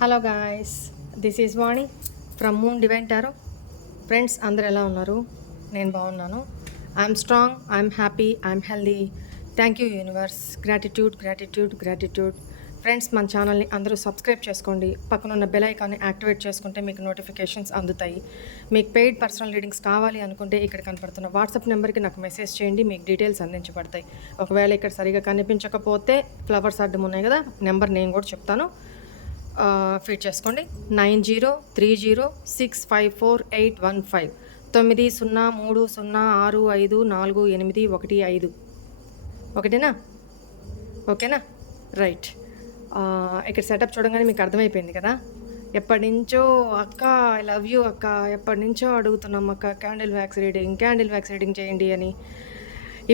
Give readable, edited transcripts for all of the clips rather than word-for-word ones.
Hello guys, this is Vani from moon divine tarot. Friends అందరు ఎలా ఉన్నారు? నేను బాగున్నాను. I'm strong, I'm happy, I'm healthy. Thank you universe. Gratitude gratitude gratitude. Friends, మన ఛానల్ని అందరూ సబ్స్క్రైబ్ చేసుకోండి. పక్కనున్న బెల్ ఐకాన్ని యాక్టివేట్ చేసుకుంటే మీకు నోటిఫికేషన్స్ అందుతాయి. మీకు పెయిడ్ పర్సనల్ రీడింగ్స్ కావాలి అనుకుంటే ఇక్కడ కనపడుతున్న వాట్సాప్ నెంబర్కి నాకు మెసేజ్ చేయండి, మీకు డీటెయిల్స్ అందించబడతాయి. ఒకవేళ ఇక్కడ సరిగా కనిపించకపోతే ఫ్లవర్స్ అడ్డం ఉన్నాయి కదా, నెంబర్ నేను కూడా చెప్తాను, ఫీడ్ చేసుకోండి. 9030654815 9030654815. ఒకటేనా? ఓకేనా? రైట్. ఇక్కడ సెటప్ చూడగానే మీకు అర్థమైపోయింది కదా. ఎప్పటి నుంచో అక్క, ఐ లవ్ యూ అక్క, ఎప్పటి నుంచో అడుగుతున్నాం అక్క క్యాండిల్ వ్యాక్స్ రీడింగ్ చేయండి అని.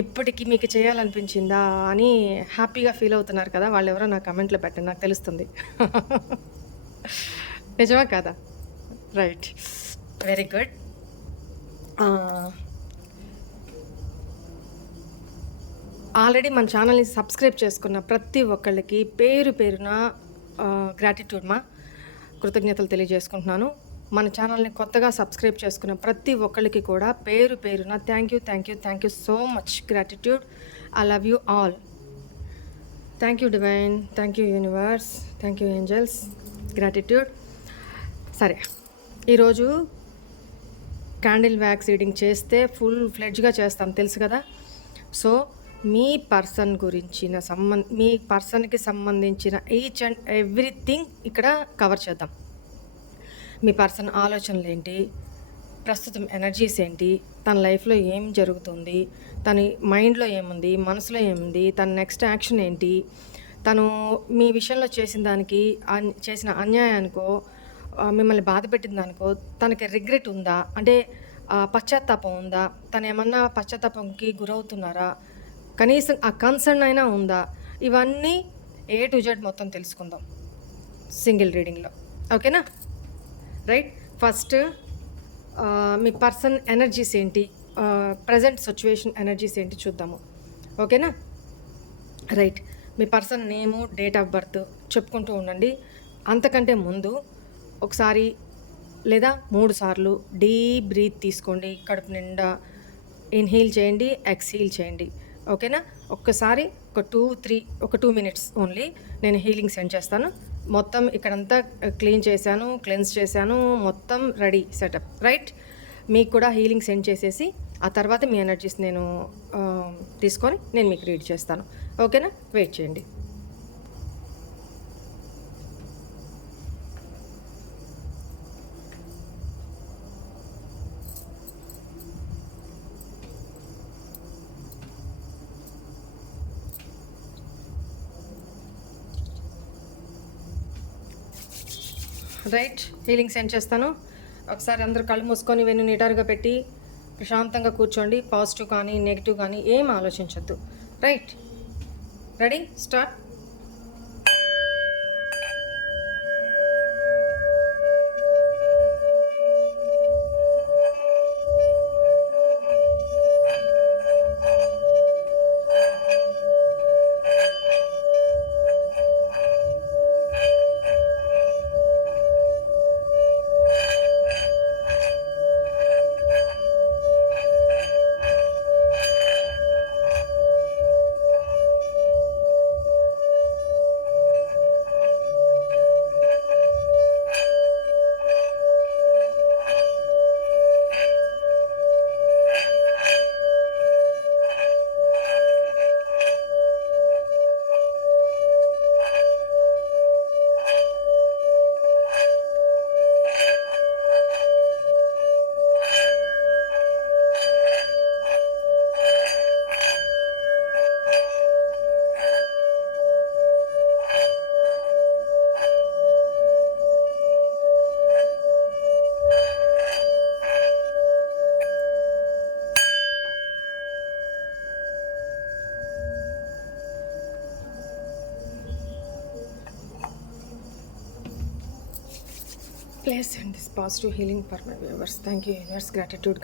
ఇప్పటికి మీకు చేయాలనిపించిందా అని హ్యాపీగా ఫీల్ అవుతున్నారు కదా. వాళ్ళు ఎవరో నా కమెంట్లో పెట్టండి, నాకు తెలుస్తుంది. నిజమా కాదా? Right, very good. ఆల్రెడీ మన ఛానల్ని సబ్స్క్రైబ్ చేసుకున్న ప్రతి ఒక్కళ్ళకి పేరు పేరున గ్రాటిట్యూడ్ కృతజ్ఞతలు తెలియజేసుకుంటున్నాను. మన ఛానల్ని కొత్తగా సబ్స్క్రైబ్ చేసుకున్న ప్రతి ఒక్కళ్ళకి కూడా పేరు పేరున thank you so much. Gratitude. I love you all. Thank you divine, thank you universe, thank you angels. Gratitude. సరే, ఈరోజు క్యాండిల్ వ్యాక్స్ రీడింగ్ చేస్తే ఫుల్ ఫ్లెడ్జ్గా చేస్తాం, తెలుసు కదా. సో మీ పర్సన్ గురించిన మీ పర్సన్కి సంబంధించిన ఈచ్ అండ్ ఎవ్రీథింగ్ ఇక్కడ కవర్ చేద్దాం. మీ పర్సన్ ఆలోచనలు ఏంటి, ప్రస్తుతం ఎనర్జీస్ ఏంటి, తన లైఫ్లో ఏం జరుగుతుంది, తన మైండ్లో ఏముంది, మనసులో ఏముంది, తన నెక్స్ట్ యాక్షన్ ఏంటి, తను మీ విషయంలో చేసిన అన్యాయానికో మిమ్మల్ని బాధ పెట్టిన దానికో తనకి రిగ్రెట్ ఉందా, అంటే పశ్చాత్తాపం ఉందా, తను ఏమన్నా పశ్చాత్తాపంకి గురవుతున్నారా, కనీసం ఆ కన్సర్న్ అయినా ఉందా, ఇవన్నీ A to Z మొత్తం తెలుసుకుందాం సింగిల్ రీడింగ్లో. ఓకేనా? రైట్. ఫస్ట్ మీ పర్సన్ ఎనర్జీస్ ఏంటి, ప్రజెంట్ సిచ్యువేషన్ ఎనర్జీస్ ఏంటి చూద్దాము. ఓకేనా? Right. Me person name, date of birth చెప్పుకుంటూ ఉండండి. అంతకంటే ముందు ఒకసారి లేదా 3 సార్లు డీప్ బ్రీత్ తీసుకోండి. కడుపు నిండా ఇన్హీల్ చేయండి, ఎక్స్హీల్ చేయండి. ఓకేనా? ఒక్కసారి ఒక 2 మినిట్స్ ఓన్లీ నేను హీలింగ్ సెండ్ చేస్తాను. మొత్తం ఇక్కడంతా క్లెన్స్ చేశాను, మొత్తం రెడీ సెటప్. రైట్. మీకు కూడా హీలింగ్ సెండ్ చేసేసి ఆ తర్వాత మీ ఎనర్జీస్ నేను తీసుకొని నేను మీకు రీడ్ చేస్తాను. ఓకేనా? వెయిట్ చేయండి. రైట్, హీలింగ్ సెండ్ చేస్తాను. ఒకసారి అందరూ కళ్ళు మూసుకొని వెన్ను నిటారుగా పెట్టి ప్రశాంతంగా కూర్చోండి. పాజిటివ్ కానీ నెగిటివ్ కానీ ఏం ఆలోచించొద్దు. Right, ready, start. Please send this positive healing for my viewers. Thank you, universe. Gratitude.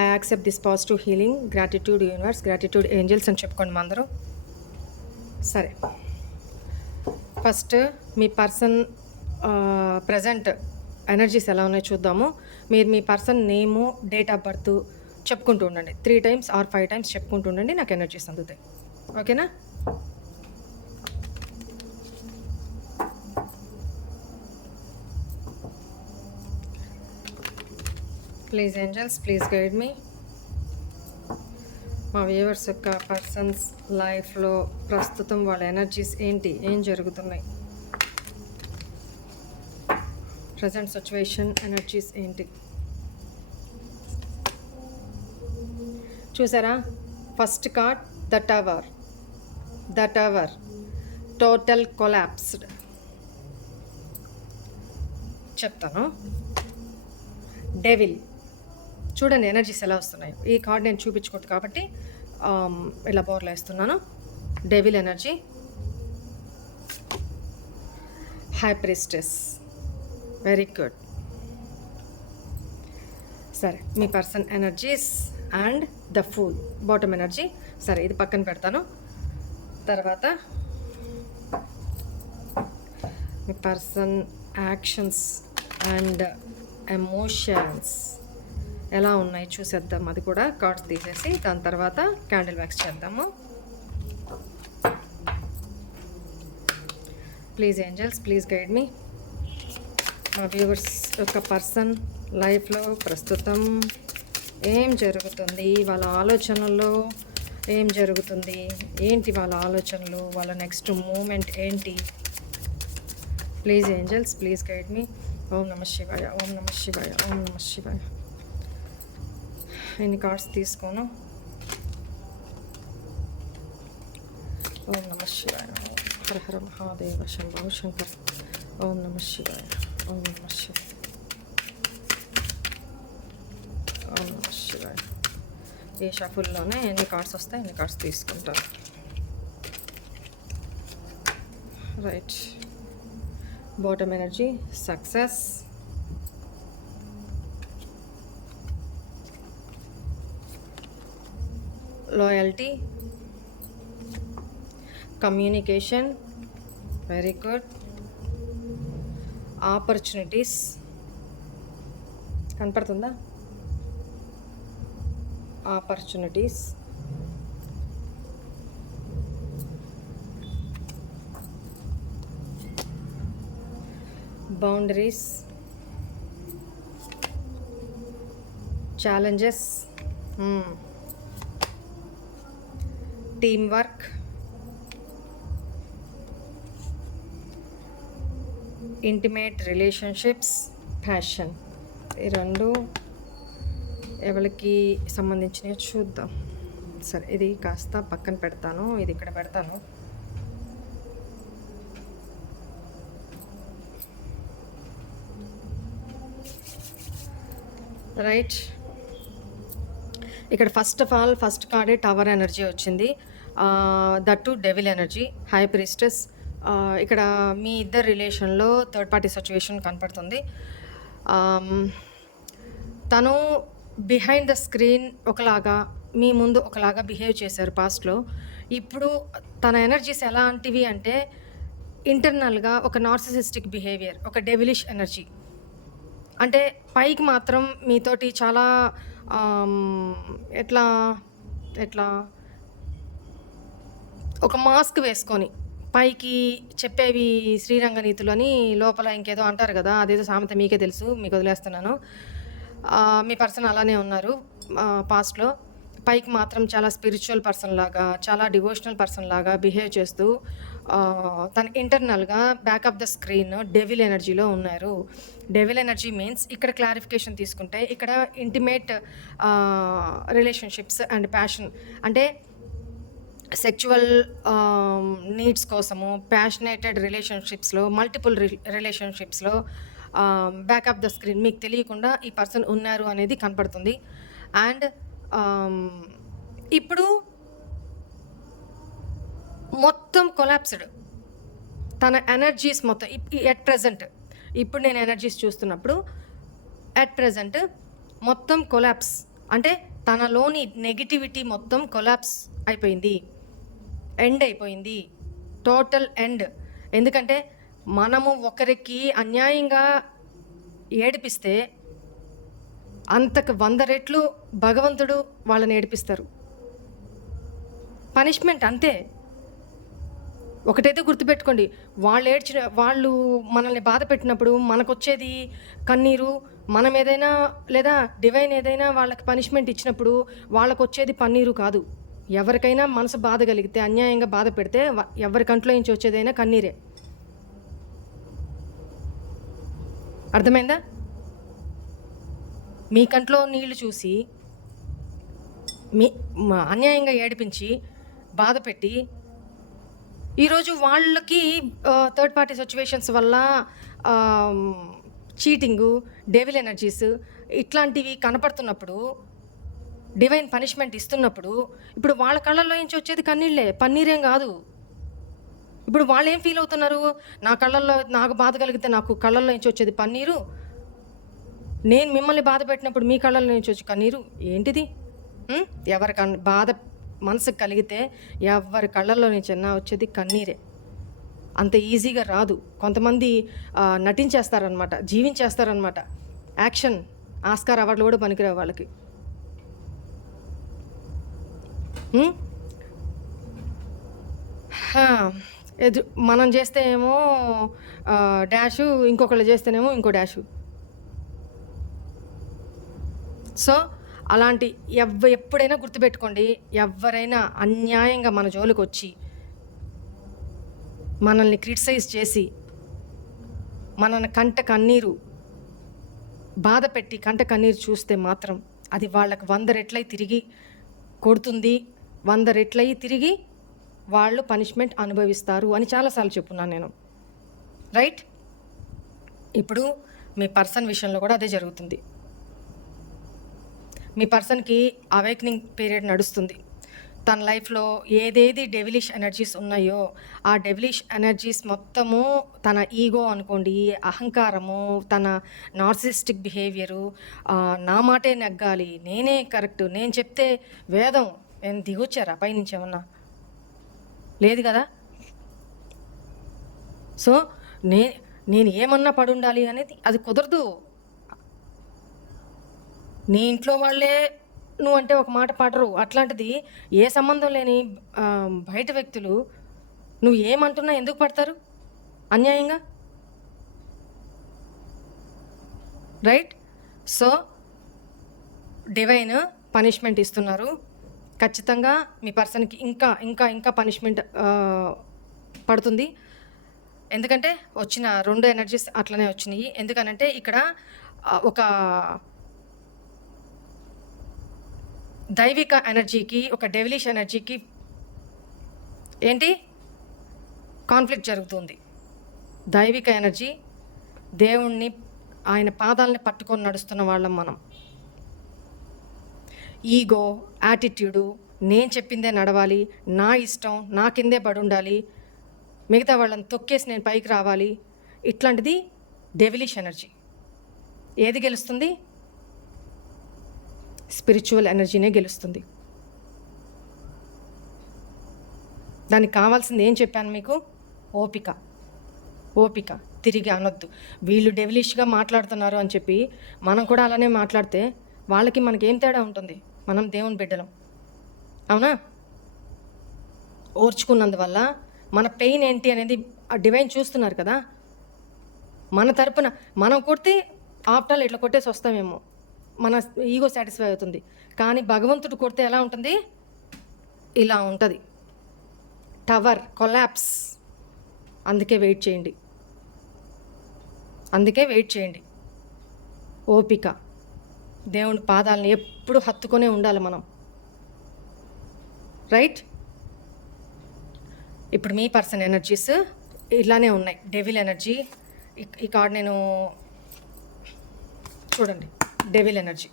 I accept this positive healing. Gratitude, universe. Gratitude, angels. అని చెప్పుకోండి అందరూ. సరే, ఫస్ట్ మీ పర్సన్ ప్రజెంట్ ఎనర్జీస్ ఎలా ఉన్నాయో చూద్దాము. మీరు మీ person name, date of birth చెప్పుకుంటూ ఉండండి. 3 టైమ్స్ ఆర్ 5 టైమ్స్ చెప్పుకుంటూ ఉండండి. నాకు ఎనర్జీస్ అందుతాయి. ఓకేనా? Please angels, please guide me. మా వ్యూవర్స్ యొక్క పర్సన్స్ లైఫ్లో ప్రస్తుతం వాళ్ళ ఎనర్జీస్ ఏంటి, ఏం జరుగుతున్నాయి, ప్రజెంట్ సిచ్యువేషన్ ఎనర్జీస్ ఏంటి. చూసారా? First card the tower, total collapsed. చెప్తాను. డెవిల్. చూడండి ఎనర్జీస్ ఎలా వస్తున్నాయి. ఈ కార్డ్ నేను చూపించకూడదు కాబట్టి ఇలా బోర్లో వేస్తున్నాను. Devil energy, high priestess. Very good. సరే, మీ person energies and the fool, bottom energy. సరే, ఇది పక్కన పెడతాను. తర్వాత మీ పర్సన్ యాక్షన్స్ అండ్ ఎమోషన్స్ ఎలా ఉన్నాయి చూసేద్దాం. అది కూడా కార్డ్స్ తీసేసి దాని తర్వాత క్యాండిల్ వ్యాక్స్ చేద్దాము. Please angels, please guide me. మా వ్యూవర్స్ యొక్క పర్సన్ లైఫ్లో ప్రస్తుతం ఏం జరుగుతుంది, వాళ్ళ ఆలోచనల్లో ఏం జరుగుతుంది, ఏంటి వాళ్ళ ఆలోచనలు, వాళ్ళ నెక్స్ట్ మూమెంట్ ఏంటి. ప్లీజ్ ఏంజల్స్, ప్లీజ్ గైడ్ మీ. ఓం నమః శివాయ, ఓం నమః శివాయ, ఓం నమః శివాయ. ఎన్ని కార్డ్స్ తీసుకోను. ఓం నమః శివాయ, హర హర మహాదేవ శంభో శంకర్. ఓం నమః శివాయ, ఓం నమః శివాయ, ఓం నమః శివాయ. ఈ షఫుల్లోనే ఎన్ని కార్డ్స్ వస్తాయి ఎన్ని కార్డ్స్ తీసుకుంటాను. Right. Bottom energy, success. Loyalty, communication. Very good. Opportunities. కనపడుతుందా? Opportunities. Boundaries, challenges, team work, intimate relationships, passion. ఈ రెండు ఎవరికి సంబంధించినవి చూద్దాం. సరే, ఇది కాస్త పక్కన పెడతాను, ఇది ఇక్కడ పెడతాను. రైట్. ఇక్కడ ఫస్ట్ ఆఫ్ ఆల్ ఫస్ట్ కార్డే టవర్ ఎనర్జీ వచ్చింది. That to devil energy, high priestess. ఇక్కడ మీ ఇద్దరు రిలేషన్లో థర్డ్ పార్టీ సిచ్యువేషన్ కనపడుతుంది. తను బిహైండ్ ద స్క్రీన్ ఒకలాగా, మీ ముందు ఒకలాగా బిహేవ్ చేశారు పాస్ట్లో. ఇప్పుడు తన ఎనర్జీస్ ఎలాంటివి అంటే ఇంటర్నల్గా ఒక నార్సిసిస్టిక్ బిహేవియర్, ఒక డెవిలిష్ ఎనర్జీ. అంటే పైకి మాత్రం మీతోటి చాలా ఎట్లా ఎట్లా ఒక మాస్క్ వేసుకొని పైకి చెప్పేవి శ్రీరంగ నీతులు అని, లోపల ఇంకేదో అంటారు కదా, అదేదో సామెత మీకే తెలుసు, మీకు వదిలేస్తున్నాను. మీ పర్సన్ అలానే ఉన్నారు పాస్ట్లో. పైకి మాత్రం చాలా స్పిరిచువల్ పర్సన్ లాగా, చాలా డివోషనల్ పర్సన్ లాగా బిహేవ్ చేస్తూ తన ఇంటర్నల్గా back of the screen devil ఎనర్జీలో ఉన్నారు. డెవిల్ ఎనర్జీ మీన్స్ ఇక్కడ క్లారిఫికేషన్ తీసుకుంటే ఇక్కడ ఇంటిమేట్ రిలేషన్షిప్స్ అండ్ ప్యాషన్, అంటే సెక్చువల్ నీడ్స్ కోసము ప్యాషనేటెడ్ రిలేషన్షిప్స్లో, మల్టిపుల్ రిలేషన్షిప్స్లో బ్యాక్ ఆఫ్ ద స్క్రీన్ మీకు తెలియకుండా ఈ పర్సన్ ఉన్నారు అనేది కనపడుతుంది. అండ్ ఇప్పుడు మొత్తం కొలాప్స్డ్ తన ఎనర్జీస్ మొత్తం. ఎట్ ప్రజెంట్ ఇప్పుడు నేను ఎనర్జీస్ చూస్తున్నప్పుడు అట్ ప్రజెంట్ మొత్తం కొలాప్స్, అంటే తనలోని నెగిటివిటీ మొత్తం కొలాప్స్ అయిపోయింది, ఎండ్ అయిపోయింది, టోటల్ ఎండ్. ఎందుకంటే మనము ఒకరికి అన్యాయంగా ఏడిపిస్తే అంతకు 100 రెట్లు భగవంతుడు వాళ్ళని ఏడిపిస్తారు. పనిష్మెంట్ అంతే. ఒకటైతే గుర్తుపెట్టుకోండి, వాళ్ళు మనల్ని బాధ పెట్టినప్పుడు మనకొచ్చేది కన్నీరు. మనం ఏదైనా లేదా డివైన్ ఏదైనా వాళ్ళకి పనిష్మెంట్ ఇచ్చినప్పుడు వాళ్ళకొచ్చేది పన్నీరు కాదు. ఎవరికైనా మనసు బాధ కలిగితే, అన్యాయంగా బాధ పెడితే ఎవరి కంట్లో నుంచి వచ్చేదైనా కన్నీరే. అర్థమైందా? మీ కంట్లో నీళ్లు చూసి అన్యాయంగా ఏడిపించి బాధ పెట్టి ఈరోజు వాళ్ళకి థర్డ్ పార్టీ సిచ్యువేషన్స్ వల్ల చీటింగు, డెవిల్ ఎనర్జీస్ ఇట్లాంటివి కనపడుతున్నప్పుడు, డివైన్ పనిష్మెంట్ ఇస్తున్నప్పుడు ఇప్పుడు వాళ్ళ కళ్ళల్లో నుంచి వచ్చేది కన్నీళ్ళే, పన్నీరేం కాదు. ఇప్పుడు వాళ్ళు ఏం ఫీల్ అవుతున్నారు? నాకు బాధ కలిగితే నాకు కళ్ళల్లో నుంచి వచ్చేది పన్నీరు, నేను మిమ్మల్ని బాధ పెట్టినప్పుడు మీ కళ్ళల్లో నుంచి వచ్చే కన్నీరు ఏంటిది? ఎవరికన్నా బాధ మనసుకు కలిగితే ఎవరి కళ్ళల్లో నుంచి వచ్చేది కన్నీరే. అంత ఈజీగా రాదు. కొంతమంది నటించేస్తారనమాట, జీవించేస్తారనమాట. యాక్షన్ ఆస్కార్ అవార్డులు కూడా పనికిరావు వాళ్ళకి. మనం చేస్తే ఏమో డాషు, ఇంకొకళ్ళు చేస్తేనేమో ఇంకో డాషు. సో అలాంటి ఎప్పుడైనా గుర్తుపెట్టుకోండి, ఎవరైనా అన్యాయంగా మన జోలికి వచ్చి మనల్ని క్రిటిసైజ్ చేసి మనల్ని కంట కన్నీరు బాధ పెట్టి కంట కన్నీరు చూస్తే మాత్రం అది వాళ్ళకి 100 రెట్లై తిరిగి కొడుతుంది, 100 రెట్లయి తిరిగి వాళ్ళు పనిష్మెంట్ అనుభవిస్తారు అని చాలాసార్లు చెప్పున్నాను నేను. రైట్? ఇప్పుడు మీ పర్సన్ విషయంలో కూడా అదే జరుగుతుంది. మీ పర్సన్కి అవేకనింగ్ పీరియడ్ నడుస్తుంది. తన లైఫ్లో ఏదేది డెవిలిష్ ఎనర్జీస్ ఉన్నాయో ఆ డెవిలిష్ ఎనర్జీస్ మొత్తము, తన ఈగో అనుకోండి, అహంకారము, తన నార్సిస్టిక్ బిహేవియరు, నా మాటే నెగ్గాలి, నేనే కరెక్ట్, నేను చెప్తే వేదం, నేను దిగొచ్చారా పైనుంచి ఏమన్నా? లేదు కదా. సో నేను ఏమన్నా పడుండాలి అనేది అది కుదరదు. నీ ఇంట్లో వాళ్ళే నువ్వు అంటే ఒక మాట పడరు. అట్లాంటిది ఏ సంబంధం లేని బయట వ్యక్తులు నువ్వు ఏమంటున్నా ఎందుకు పడతారు అన్యాయంగా? రైట్? సో డివైన్ పనిష్మెంట్ ఇస్తున్నారు. ఖచ్చితంగా మీ పర్సన్కి ఇంకా ఇంకా ఇంకా పనిష్మెంట్ పడుతుంది. ఎందుకంటే వచ్చిన 2 ఎనర్జీస్ అట్లనే వచ్చినాయి. ఎందుకనంటే ఇక్కడ ఒక దైవిక ఎనర్జీకి, ఒక డెవిలిష్ ఎనర్జీకి ఏంటి కాన్ఫ్లిక్ట్ జరుగుతుంది. దైవిక ఎనర్జీ, దేవుణ్ణి, ఆయన పాదాలని పట్టుకొని నడుస్తున్న వాళ్ళం మనం. ఈగో, యాటిట్యూడు, నేను చెప్పిందే నడవాలి, నా ఇష్టం, నా కిందే పడి ఉండాలి, మిగతా వాళ్ళని తొక్కేసి నేను పైకి రావాలి, ఇట్లాంటిది డెవిలిష్ ఎనర్జీ. ఏది గెలుస్తుంది? స్పిరిచువల్ ఎనర్జీనే గెలుస్తుంది. దానికి కావాల్సింది ఏం చెప్పాను మీకు? ఓపిక. ఓపిక. తిరిగి అనొద్దు. వీళ్ళు డెవిలిష్గా మాట్లాడుతున్నారు అని చెప్పి మనం కూడా అలానే మాట్లాడితే వాళ్ళకి మనకేం తేడా ఉంటుంది? మనం దేవుని బిడ్డలం, అవునా? ఓర్చుకున్నందువల్ల మన పెయిన్ ఏంటి అనేది ఆ డివైన్ చూస్తున్నారు కదా. మన తరపున మనం కొడితే ఆఫ్టర్ ఇట్లా కొట్టేసి వస్తామేమో, మన ఈగో సాటిస్ఫై అవుతుంది. కానీ భగవంతుడు కొడితే ఎలా ఉంటుంది? ఇలా ఉంటుంది. Tower collapse. అందుకే వెయిట్ చేయండి. ఓపిక. దేవుని పాదాలను ఎప్పుడు హత్తుకొనే ఉండాలి మనం. రైట్? ఇప్పుడు మీ పర్సన్ ఎనర్జీస్ ఇలానే ఉన్నాయి. డెవిల్ ఎనర్జీ ఈ కార్డ్ నేను చూడండి. Devil energy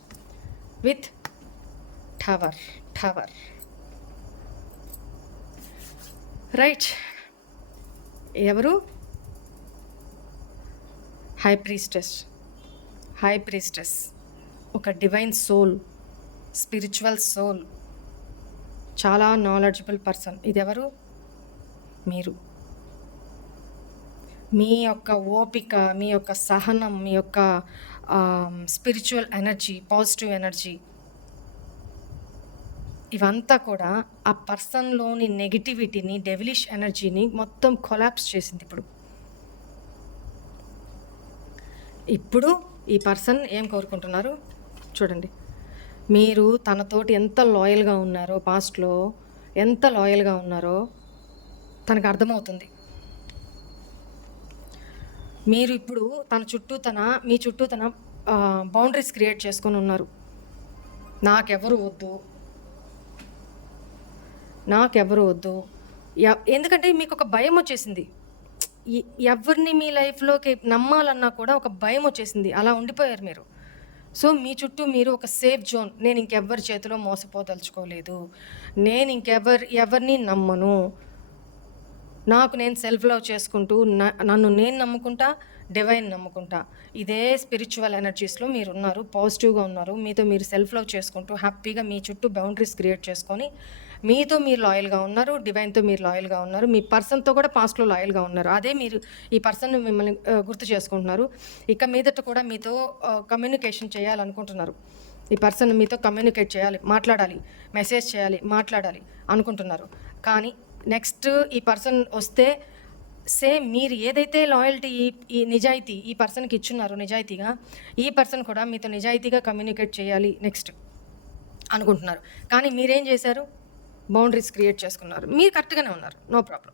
with tower. Right? ఎవరు? హై ప్రీస్టెస్, ఒక డివైన్ సోల్, స్పిరిచువల్ సోల్, చాలా నాలెడ్జబుల్ పర్సన్. ఇది ఎవరు? మీరు. మీ యొక్క ఓపిక, మీ యొక్క సహనం, మీ యొక్క స్పిరిచువల్ ఎనర్జీ, పాజిటివ్ ఎనర్జీ ఇవంతా కూడా ఆ పర్సన్‌లోని నెగటివిటీని, డెవిలిష్ ఎనర్జీని మొత్తం కొలాప్స్ చేసింది ఇప్పుడు. ఇప్పుడు ఈ పర్సన్ ఏం కోరుకుంటున్నారు చూడండి. మీరు తనతోటి ఎంత లాయల్‌గా ఉన్నారో, పాస్ట్‌లో ఎంత లాయల్‌గా ఉన్నారో తనకు అర్థమవుతుంది. మీరు ఇప్పుడు మీ చుట్టూ తన బౌండరీస్ క్రియేట్ చేసుకొని ఉన్నారు. నాకెవరు వద్దు, నాకెవరు వద్దు. ఎందుకంటే మీకు ఒక భయం వచ్చేసింది. ఎవరిని మీ లైఫ్‌లోకి నమ్మాలన్నా కూడా ఒక భయం వచ్చేసింది. అలా ఉండిపోయారు మీరు. సో, మీ చుట్టూ మీరు ఒక సేఫ్ జోన్. నేను ఇంకెవ్వరి చేతిలో మోసపోదలుచుకోలేదు. నేను ఎవరిని నమ్మను. నాకు నేను సెల్ఫ్ లవ్ చేసుకుంటూ నన్ను నేను నమ్ముకుంటా, డివైన్ నమ్ముకుంటా. ఇదే స్పిరిచువల్ ఎనర్జీస్‌లో మీరున్నారు. పాజిటివ్‌గా ఉన్నారు. మీతో మీరు సెల్ఫ్ లవ్ చేసుకుంటూ హ్యాపీగా మీ చుట్టూ బౌండరీస్ క్రియేట్ చేసుకొని మీతో మీరు లాయల్‌గా ఉన్నారు. డివైన్‌తో మీరు లాయల్‌గా ఉన్నారు. మీ పర్సన్‌తో కూడా పాస్ట్‌లో లాయల్‌గా ఉన్నారు. అదే మీరు ఈ పర్సన్ మిమ్మల్ని గుర్తు చేసుకుంటున్నారు. ఇక మీదట కూడా మీతో కమ్యూనికేషన్ చేయాలనుకుంటున్నారు. ఈ పర్సన్ మీతో కమ్యూనికేట్ చేయాలి, మాట్లాడాలి, మెసేజ్ చేయాలి, మాట్లాడాలి అనుకుంటున్నారు. కానీ నెక్స్ట్ ఈ పర్సన్ వస్తే సేమ్ మీరు ఏదైతే లాయల్టీ ఈ నిజాయితీ ఈ పర్సన్కి ఇచ్చున్నారో నిజాయితీగా, ఈ పర్సన్ కూడా మీతో నిజాయితీగా కమ్యూనికేట్ చేయాలి నెక్స్ట్ అనుకుంటున్నారు. కానీ మీరేం చేశారు? బౌండరీస్ క్రియేట్ చేసుకున్నారు. మీరు కరెక్ట్గానే ఉన్నారు, నో ప్రాబ్లం.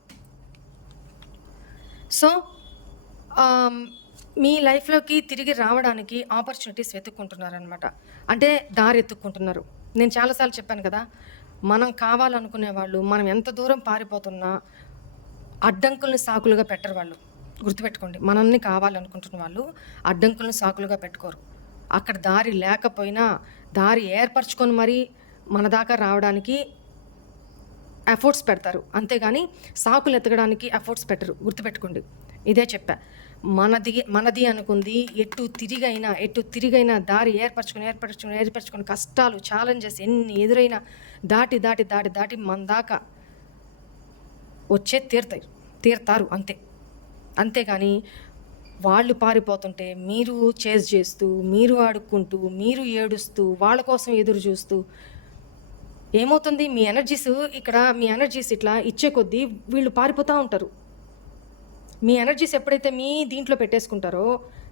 సో మీ లైఫ్లోకి తిరిగి రావడానికి ఆపర్చునిటీస్ వెతుక్కుంటున్నారనమాట. అంటే దారి ఎత్తుక్కుంటున్నారు. నేను చాలాసార్లు చెప్పాను కదా, మనం కావాలనుకునే వాళ్ళు మనం ఎంత దూరం పారిపోతున్నా అడ్డంకుల్ని సాకులుగా పెట్టరు వాళ్ళు. గుర్తుపెట్టుకోండి, మనల్ని కావాలనుకుంటున్న వాళ్ళు అడ్డంకుల్ని సాకులుగా పెట్టుకోరు. అక్కడ దారి లేకపోయినా దారి ఏర్పరచుకొని మరీ మన దాకా రావడానికి ఎఫర్ట్స్ పెడతారు. అంతేగాని సాకులు ఎతకడానికి ఎఫర్ట్స్ పెట్టరు. గుర్తుపెట్టుకోండి, ఇదే చెప్పా. మనది అనుకుంది ఎటు తిరిగైనా దారి ఏర్పరచుకొని కష్టాలు, ఛాలెంజెస్ ఎన్ని ఎదురైనా దాటి మన దాకా వచ్చే తీరుతారు అంతే. అంతేగాని వాళ్ళు పారిపోతుంటే మీరు చేజ్ చేస్తూ, మీరు ఆడుకుంటూ, మీరు ఏడుస్తూ, వాళ్ళ కోసం ఎదురు చూస్తూ ఏమవుతుంది? మీ ఎనర్జీస్ ఇట్లా ఇచ్చే కొద్దీ వీళ్ళు పారిపోతూ ఉంటారు. మీ ఎనర్జీస్ ఎప్పుడైతే మీ దీంట్లో పెట్టేసుకుంటారో,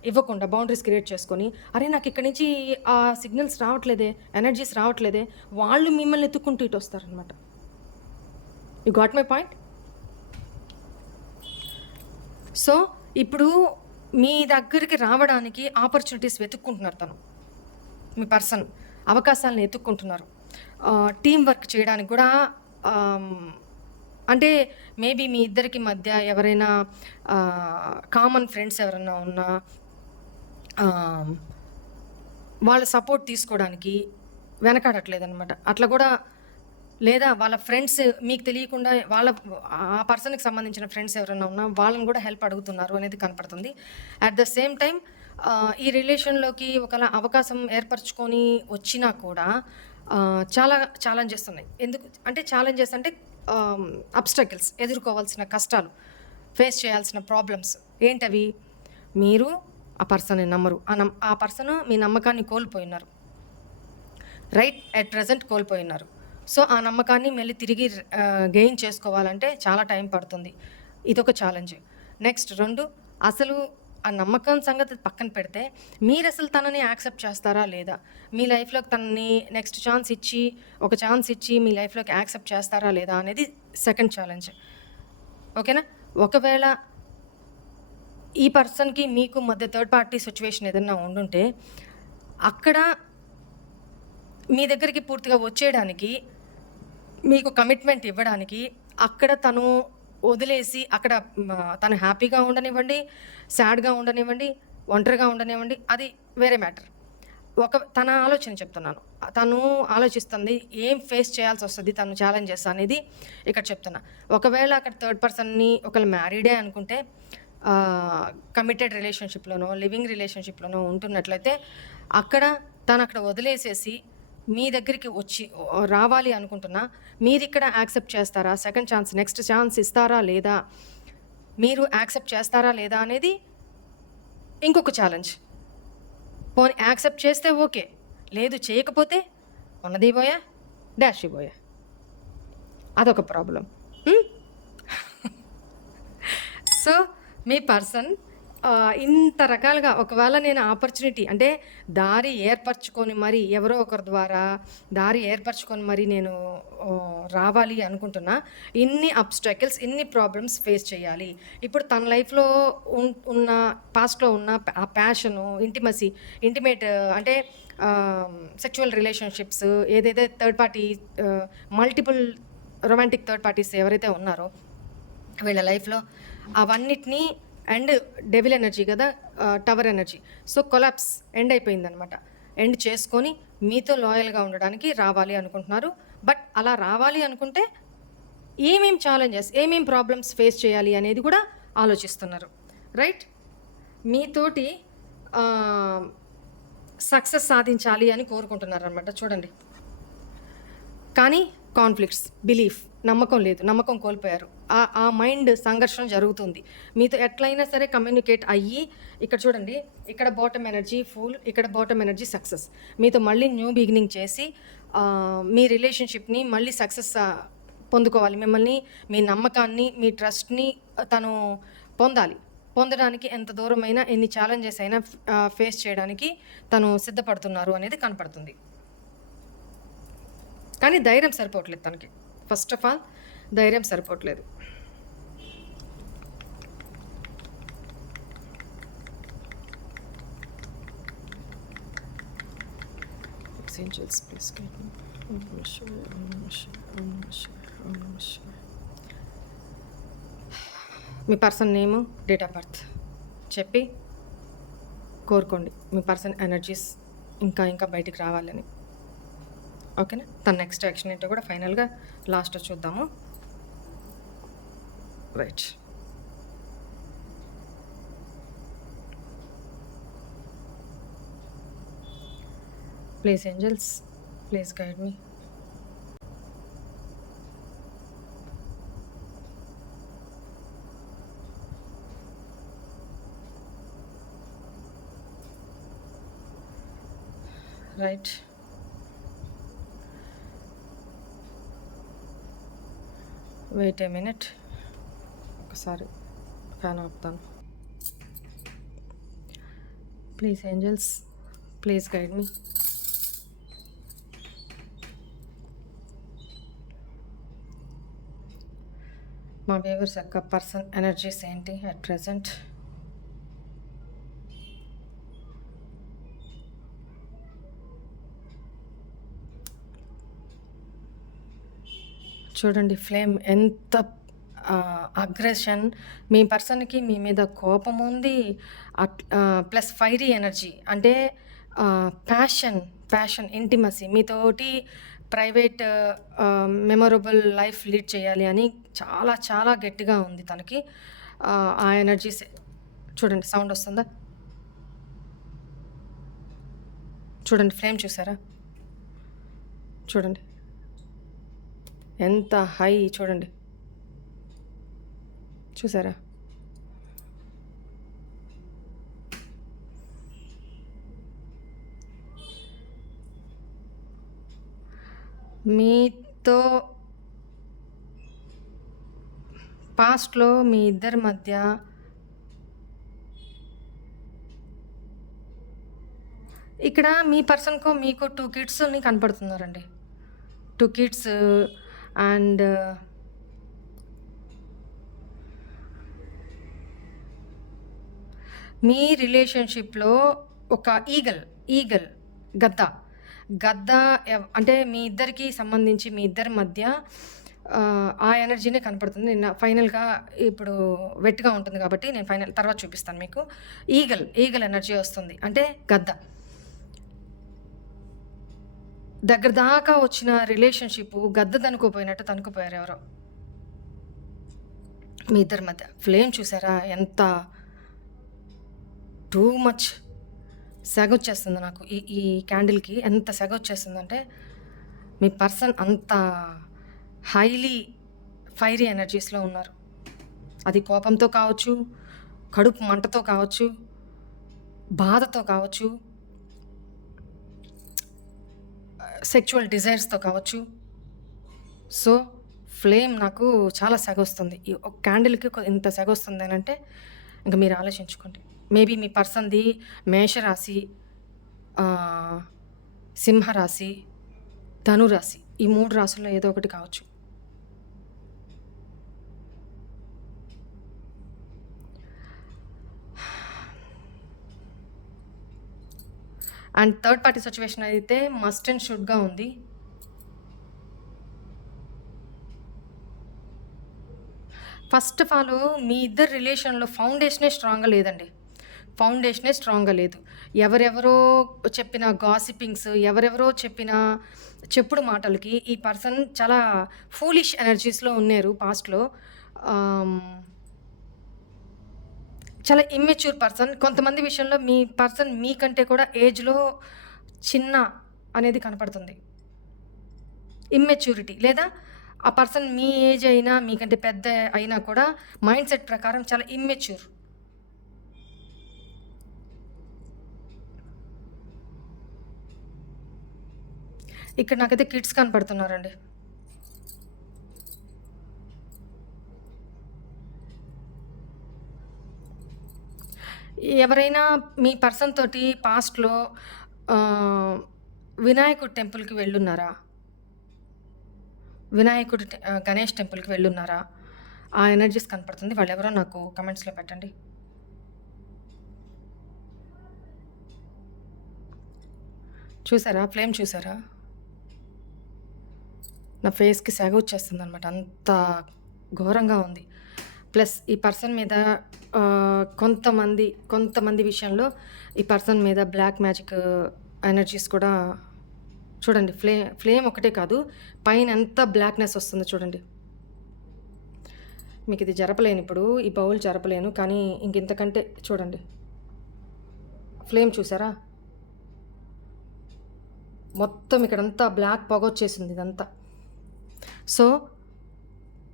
ఇవ్వకుండా బౌండరీస్ క్రియేట్ చేసుకొని, అరే నాకు ఇక్కడి నుంచి ఆ సిగ్నల్స్ రావట్లేదే, ఎనర్జీస్ రావట్లేదే, వాళ్ళు మిమ్మల్ని ఎత్తుక్కుంటూ ఇటు వస్తారనమాట. You got my point? So ఇప్పుడు మీ దగ్గరికి రావడానికి ఆపర్చునిటీస్ వెతుక్కుంటున్నారు. మీ పర్సన్ అవకాశాలను ఎత్తుక్కుంటున్నారు. టీం వర్క్ చేయడానికి కూడా అంటే మేబీ మీ ఇద్దరికి మధ్య ఎవరైనా కామన్ ఫ్రెండ్స్ ఎవరైనా ఉన్నా వాళ్ళ సపోర్ట్ తీసుకోవడానికి వెనకాడట్లేదనమాట. అట్లా కూడా లేదా వాళ్ళ ఫ్రెండ్స్ మీకు తెలియకుండా ఆ పర్సన్కి సంబంధించిన ఫ్రెండ్స్ ఎవరైనా ఉన్నా వాళ్ళని కూడా హెల్ప్ అడుగుతున్నారు అనేది కనపడుతుంది. అట్ ద సేమ్ టైం ఈ రిలేషన్లోకి ఒకవేళ అవకాశం ఏర్పరచుకొని వచ్చినా కూడా చాలా ఛాలెంజెస్ ఉన్నాయి. ఛాలెంజెస్ అంటే అబ్స్టకిల్స్, ఎదుర్కోవాల్సిన కష్టాలు, ఫేస్ చేయాల్సిన ప్రాబ్లమ్స్ ఏంటవి? మీరు ఆ పర్సన్ని నమ్మరు. ఆ పర్సన్ మీ నమ్మకాన్ని కోల్పోయినారు. రైట్, అట్ ప్రజెంట్ కోల్పోయినారు. సో ఆ నమ్మకాన్ని మళ్ళీ తిరిగి గెయిన్ చేసుకోవాలంటే చాలా టైం పడుతుంది. ఇదొక ఛాలెంజ్. నెక్స్ట్ 2, అసలు ఆ నమ్మకం సంగతి పక్కన పెడితే మీరు అసలు తనని యాక్సెప్ట్ చేస్తారా లేదా? మీ లైఫ్లోకి తనని నెక్స్ట్ ఒక ఛాన్స్ ఇచ్చి మీ లైఫ్లోకి యాక్సెప్ట్ చేస్తారా లేదా అనేది సెకండ్ ఛాలెంజ్. ఓకేనా? ఒకవేళ ఈ పర్సన్కి మీకు మధ్య థర్డ్ పార్టీ సిచ్యువేషన్ ఏదైనా ఉండుంటే అక్కడ మీ దగ్గరికి పూర్తిగా వచ్చేయడానికి, మీకు కమిట్మెంట్ ఇవ్వడానికి, అక్కడ తను వదిలేసి అక్కడ తను హ్యాపీగా ఉండనివ్వండి, సాడ్గా ఉండనివ్వండి, ఒంటరిగా ఉండనివ్వండి, అది వేరే మ్యాటర్. తన ఆలోచన చెప్తున్నాను. తను ఆలోచిస్తుంది ఏం ఫేస్ చేయాల్సి వస్తుంది తను ఛాలెంజెస్ అనేది ఇక్కడ చెప్తున్నా. ఒకవేళ అక్కడ థర్డ్ పర్సన్ని ఒకవేళ మ్యారీడే అనుకుంటే, కమిటెడ్ రిలేషన్షిప్లోనో లివింగ్ రిలేషన్షిప్లోనో ఉంటున్నట్లయితే తను అక్కడ వదిలేసేసి మీ దగ్గరికి రావాలి అనుకుంటున్నా, మీరు ఇక్కడ యాక్సెప్ట్ చేస్తారా? సెకండ్ ఛాన్స్, నెక్స్ట్ ఛాన్స్ ఇస్తారా లేదా? మీరు యాక్సెప్ట్ చేస్తారా లేదా అనేది ఇంకొక ఛాలెంజ్. పోనీ యాక్సెప్ట్ చేస్తే ఓకే, లేదు చేయకపోతే ఉన్నది పోయా, డాష్ పోయా, అదొక ప్రాబ్లం. సో మీ పర్సన్ ఇంత రకాలుగా ఒకవేళ నేను ఆపర్చునిటీ అంటే దారి ఏర్పరచుకొని మరి ఎవరో ఒకరి ద్వారా దారి ఏర్పరచుకొని మరి నేను రావాలి అనుకుంటున్నా, ఇన్ని అబ్స్టాకిల్స్, ఇన్ని ప్రాబ్లమ్స్ ఫేస్ చేయాలి. ఇప్పుడు తన లైఫ్లో ఉన్న పాస్ట్లో ఉన్న ఆ ప్యాషను, ఇంటిమేట్ అంటే సెక్షువల్ రిలేషన్షిప్స్, ఏదైతే third party multiple romantic third parties ఎవరైతే ఉన్నారో వీళ్ళ లైఫ్లో అవన్నిటినీ, అండ్ డెవిల్ ఎనర్జీ కదా, tower energy, so collapse end అయిపోయిందనమాట. ఎండ్ చేసుకొని మీతో లాయల్గా ఉండడానికి రావాలి అనుకుంటున్నారు. బట్ అలా రావాలి అనుకుంటే ఏమేం ఛాలెంజెస్, ఏమేం ప్రాబ్లమ్స్ ఫేస్ చేయాలి అనేది కూడా ఆలోచిస్తున్నారు. రైట్? మీతోటి సక్సెస్ సాధించాలి అని కోరుకుంటున్నారు అనమాట. చూడండి, కానీ కాన్ఫ్లిక్ట్స్, బిలీఫ్, నమ్మకం లేదు, నమ్మకం కోల్పోయారు. ఆ మైండ్ సంఘర్షణ జరుగుతుంది. మీతో ఎట్లయినా సరే కమ్యూనికేట్ అయ్యి, ఇక్కడ చూడండి, ఇక్కడ బాటమ్ ఎనర్జీ ఫూల్, ఇక్కడ బాటమ్ ఎనర్జీ సక్సెస్. మీతో మళ్ళీ న్యూ బిగినింగ్ చేసి మీ రిలేషన్షిప్ని మళ్ళీ సక్సెస్ పొందుకోవాలి. మిమ్మల్ని, మీ నమ్మకాన్ని, మీ ట్రస్ట్ని తను పొందడానికి ఎంత దూరమైనా, ఎన్ని ఛాలెంజెస్ అయినా ఫేస్ చేయడానికి తను సిద్ధపడుతున్నారు అనేది కనపడుతుంది. కానీ ధైర్యం సరిపోవట్లేదు తనకి. ఫస్ట్ ఆఫ్ ఆల్ ధైర్యం సరిపోవట్లేదు. మీ person name, date of birth చెప్పి కోరుకోండి. మీ పర్సన్ ఎనర్జీస్ ఇంకా బయటికి రావాలని. ఓకేనా? తన నెక్స్ట్ యాక్షన్ ఏంటో కూడా ఫైనల్గా లాస్ట్లో చూద్దాము. Right. Please angels, please guide me. Right. Wait a minute, ఒకసారి ఫ్యాన్ ఆపుతాను. Please angels, please guide me. మా వ్యూవర్స్ యొక్క పర్సన్ ఎనర్జీస్ ఏంటి అట్ ప్రెజెంట్? చూడండి, ఫ్లేమ్ ఎంత అగ్రెషన్, మీ పర్సన్కి మీ మీద కోపం ఉంది, ప్లస్ ఫైరీ ఎనర్జీ, అంటే ప్యాషన్, ఇంటిమసీ, మీతోటి ప్రైవేట్ మెమొరబుల్ లైఫ్ లీడ్ చేయాలి అని చాలా చాలా గట్టిగా ఉంది తనకి. ఆ ఎనర్జీస్ చూడండి, సౌండ్ వస్తుందా? చూడండి, ఫ్లేమ్ చూసారా? చూడండి ఎంత హై, చూడండి, చూసారా? మీతో పాస్ట్లో మీ ఇద్దరి మధ్య ఇక్కడ మీ పర్సన్కో మీకు 2 కిడ్స్ని కనపడుతున్నారండి. 2 కిడ్స్ అండ్ మీ రిలేషన్షిప్లో ఒక ఈగల్ గద్ద అంటే మీ ఇద్దరికి సంబంధించి మీ ఇద్దరి మధ్య ఆ ఎనర్జీనే కనపడుతుంది. నేను ఫైనల్గా ఇప్పుడు వెట్గా ఉంటుంది కాబట్టి నేను ఫైనల్ తర్వాత చూపిస్తాను మీకు. ఈగల్ ఎనర్జీ వస్తుంది, అంటే గద్ద. దగ్గర దాకా వచ్చిన రిలేషన్షిప్ గద్ద తనుకుపోయారు ఎవరో మీ ఇద్దరి మధ్య. ఫ్లేమ్ చూసారా ఎంత టూ మచ్ సెగ వచ్చేస్తుంది నాకు ఈ క్యాండిల్కి. ఎంత సెగ వచ్చేస్తుందంటే మీ పర్సన్ అంత హైలీ ఫైరీ ఎనర్జీస్లో ఉన్నారు. అది కోపంతో కావచ్చు, కడుపు మంటతో కావచ్చు, బాధతో కావచ్చు, సెక్చువల్ డిజైర్స్‌తో కావచ్చు. సో, ఫ్లేమ్ నాకు చాలా సెగొస్తుంది. ఈ ఒక క్యాండిల్‌కి ఇంత సెగొస్తుందనంటే ఇంక మీరు ఆలోచించుకోండి. మేబీ మీ పర్సన్‌ది మేషరాశి, ఆహ్, సింహరాశి, ధనురాశి. ఈ 3 రాశుల్లో ఏదో ఒకటి కావచ్చు. అండ్ థర్డ్ పార్టీ సిట్యుయేషన్ అయితే మస్ట్ అండ్ షుడ్‌గా ఉంది. ఫస్ట్ ఆఫ్ ఆల్ మీ ఇద్దరి రిలేషన్‌లో ఫౌండేషనే స్ట్రాంగ్‌గా లేదు. ఎవరెవరో చెప్పిన గాసిపింగ్స్, ఎవరెవరో చెప్పిన చెప్పుడు మాటలకి ఈ పర్సన్ చాలా ఫూలిష్ ఎనర్జీస్‌లో ఉన్నారు పాస్ట్‌లో. ఆహ్, చాలా ఇమ్మెచ్యూర్ పర్సన్. కొంతమంది విషయంలో మీ పర్సన్ మీకంటే కూడా ఏజ్‌లో చిన్న అనేది కనపడుతుంది. ఇమ్మెచ్యూరిటీ లేదా ఆ పర్సన్ మీ ఏజ్ అయినా, మీకంటే పెద్ద అయినా కూడా మైండ్ సెట్ ప్రకారం చాలా ఇమ్మెచ్యూర్. ఇక్కడ నాకైతే కిడ్స్ కనపడుతున్నారండి. ఎవరైనా మీ పర్సన్ తోటి పాస్ట్‌లో ఆహ్, వినాయకుడి టెంపుల్‌కి వెళ్ళున్నారా? గణేష్ టెంపుల్‌కి వెళ్ళున్నారా? ఆ ఎనర్జీస్ కనపడుతుంది. వాళ్ళెవరో నాకు కామెంట్స్‌లో పెట్టండి. చూసారా? ఫ్లేమ్ చూసారా? నా ఫేస్‌కి సెగొచ్చేస్తుందనమాట. అంత ఘోరంగా ఉంది. ప్లస్ ఈ పర్సన్ మీద కొంతమంది విషయంలో ఈ పర్సన్ మీద బ్లాక్ మ్యాజిక్ ఎనర్జీస్ కూడా చూడండి. ఫ్లేమ్ ఒకటే కాదు, పైన ఎంత బ్లాక్‌నెస్ వస్తుందో చూడండి. మీకిది జరపలేనిప్పుడు, ఈ బౌల్ జరపలేను. కానీ ఇంకింతకంటే చూడండి. ఫ్లేమ్ చూసారా? మొత్తం ఇక్కడంతా బ్లాక్ పొగొచ్చేసింది ఇదంతా. సో,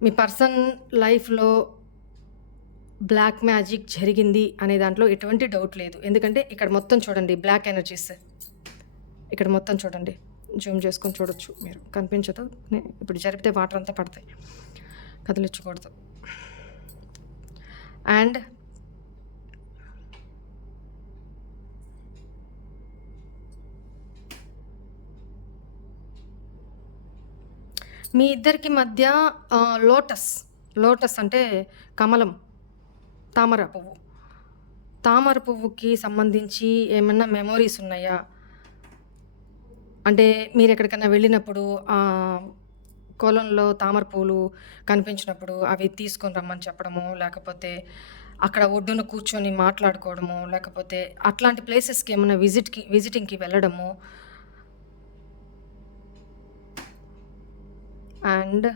మీ పర్సన్ లైఫ్‌లో బ్లాక్ మ్యాజిక్ జరిగింది అనే దాంట్లో ఎటువంటి డౌట్ లేదు. ఎందుకంటే ఇక్కడ మొత్తం చూడండి బ్లాక్ ఎనర్జీస్. ఇక్కడ మొత్తం చూడండి. జూమ్ చేసుకొని చూడొచ్చు మీరు. కనిపించదు. ఇప్పుడు జరిపితే వాటర్ అంతా పడతాయి. కదిలించకూడదు. అండ్ మీ ఇద్దరికి మధ్య లోటస్ అంటే కమలం, తామర పువ్వు. తామర పువ్వుకి సంబంధించి ఏమన్నా మెమోరీస్ ఉన్నాయా? అంటే మీరెక్కడికన్నా వెళ్ళినప్పుడు కొలంలో తామర పువ్వులు కనిపించినప్పుడు అవి తీసుకొని రమ్మని చెప్పడమో, లేకపోతే అక్కడ ఒడ్డున కూర్చొని మాట్లాడుకోవడమో, లేకపోతే అట్లాంటి ప్లేసెస్‌కి ఏమన్నా విజిటింగ్‌కి వెళ్ళడమో. అండ్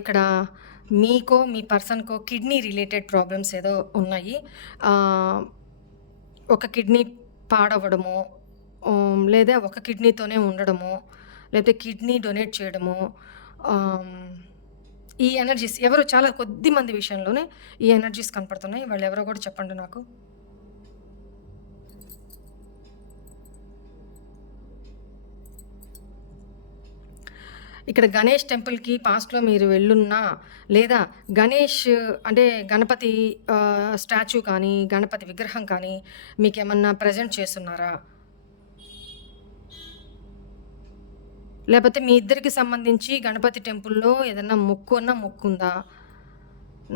ఇక్కడ మీకో, మీ పర్సన్‌కో కిడ్నీ రిలేటెడ్ ప్రాబ్లమ్స్ ఏదో ఉన్నాయి. ఒక కిడ్నీ పాడవ్వడమో, లేదా ఒక కిడ్నీతోనే ఉండడమో, లేకపోతే కిడ్నీ డొనేట్ చేయడమో. ఈ ఎనర్జీస్ ఎవరో చాలా కొద్ది మంది విషయంలోనే ఈ ఎనర్జీస్ కనపడుతున్నాయి. వాళ్ళెవరో కూడా చెప్పండి నాకు. ఇక్కడ గణేష్ టెంపుల్‌కి పాస్ట్‌లో మీరు వెళ్ళున్నా, లేదా గణేష్ అంటే గణపతి స్టాచ్యూ కానీ, గణపతి విగ్రహం కానీ మీకేమన్నా ప్రెజెంట్ చేసున్నారా? లేపోతే మీ ఇద్దరికి సంబంధించి గణపతి టెంపుల్‌లో ఏదన్నా మొక్కుందా?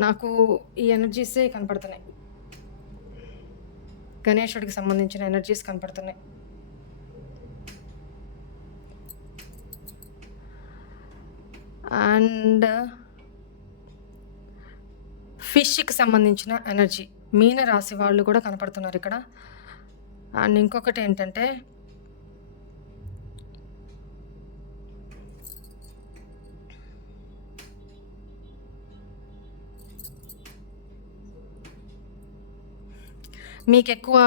నాకు ఈ ఎనర్జీసే కనపడుతున్నాయి. గణేశుడికి సంబంధించిన ఎనర్జీస్ కనపడుతున్నాయి. అండ్ ఫిష్‌కి సంబంధించిన ఎనర్జీ. మీన రాశి వాళ్ళు కూడా కనపడుతున్నారు ఇక్కడ. అండ్ ఇంకొకటి ఏంటంటే మీకెక్కువ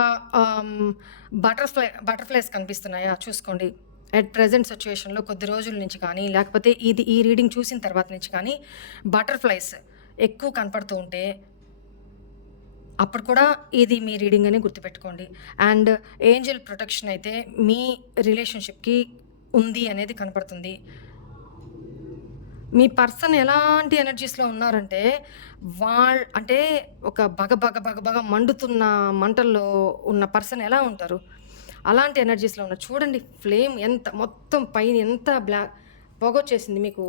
బటర్‌ఫ్లైస్ కనిపిస్తున్నాయా? చూసుకోండి. ఎట్ ప్రెజెంట్ సిట్యుయేషన్‌లో కొద్ది రోజుల నుంచి కానీ, లేకపోతే ఈ రీడింగ్ చూసిన తర్వాత నుంచి కానీ బటర్‌ఫ్లైస్ ఎక్కువ కనపడుతూ ఉంటే, అప్పుడు కూడా ఇది మీ రీడింగ్ అని గుర్తుపెట్టుకోండి. అండ్ ఏంజెల్ ప్రొటెక్షన్ అయితే మీ రిలేషన్‌షిప్‌కి ఉంది అనేది కనపడుతుంది. మీ పర్సన్ ఎలాంటి ఎనర్జీస్‌లో ఉన్నారంటే, అంటే ఒక బగ మండుతున్న మంటల్లో ఉన్న పర్సన్ ఎలా ఉంటారు? అలాంటి ఎనర్జీస్‌లో ఉన్నారు. చూడండి ఫ్లేమ్ ఎంత మొత్తం పైన ఎంత పొగొచ్చేసింది. మీకు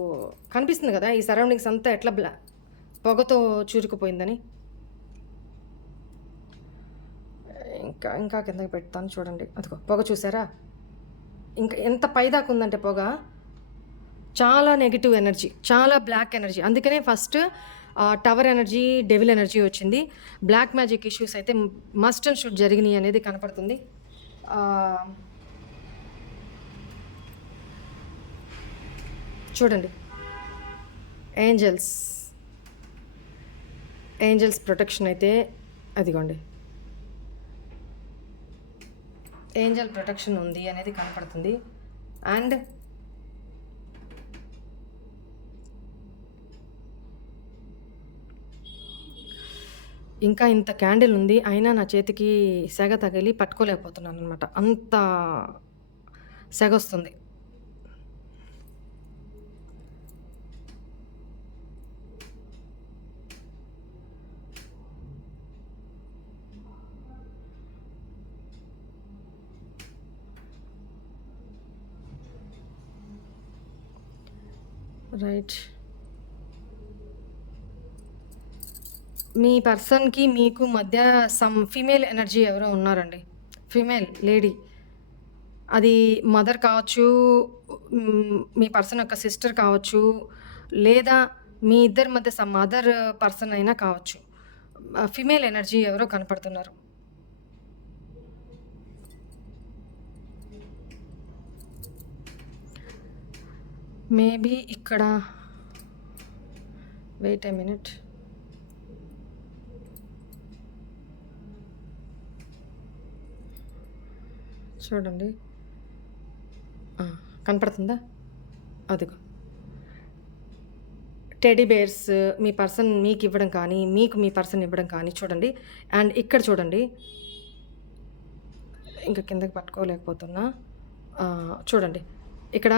కనిపిస్తుంది గదా! ఈ సరౌండింగ్స్ అంతా ఎట్లా పొగతో చూరుకుపోయిందని. ఇంకా కిందకి పెడతాను చూడండి. అదిగో పొగ చూసారా? ఇంకా ఎంత పైదాకా ఉందంటే పొగ. చాలా నెగెటివ్ ఎనర్జీ, చాలా బ్లాక్ ఎనర్జీ. అందుకనే first tower energy, devil energy వచ్చింది. బ్లాక్ మ్యాజిక్ ఇష్యూస్ అయితే మస్ట్ అండ్ షుడ్ జరిగినాయి అనేది కనపడుతుంది. చూడండి ఏంజల్స్ ప్రొటెక్షన్ అయితే అదిగోండి. ఏంజల్ ప్రొటెక్షన్ ఉంది అనేది కనపడుతుంది. అండ్ ఇంకా ఇంత క్యాండిల్ ఉంది. అయినా నా చేతికి సెగ తగిలి పట్టుకోలేకపోతున్నాను అనమాట. అంత సెగొస్తుంది. రైట్. మీ పర్సన్‌కి మీకు మధ్య ఫీమేల్ ఎనర్జీ ఎవరో ఉన్నారండి. Female lady. అది మదర్ కావచ్చు, మీ పర్సన్ యొక్క సిస్టర్ కావచ్చు, లేదా మీ ఇద్దరి మధ్య అదర్ పర్సన్ అయినా కావచ్చు. ఫీమేల్ ఎనర్జీ ఎవరో కనపడుతున్నారు. మేబీ ఇక్కడ వెయిట్ ఎ మినిట్. చూడండి కనపడుతుందా? అదిగో టెడీ బేర్స్ మీ పర్సన్ మీకు ఇవ్వడం కానీ, మీకు మీ పర్సన్ ఇవ్వడం కానీ చూడండి. అండ్ ఇక్కడ చూడండి, ఇంకా కిందకి పట్టుకోలేకపోతున్నా. చూడండి ఇక్కడ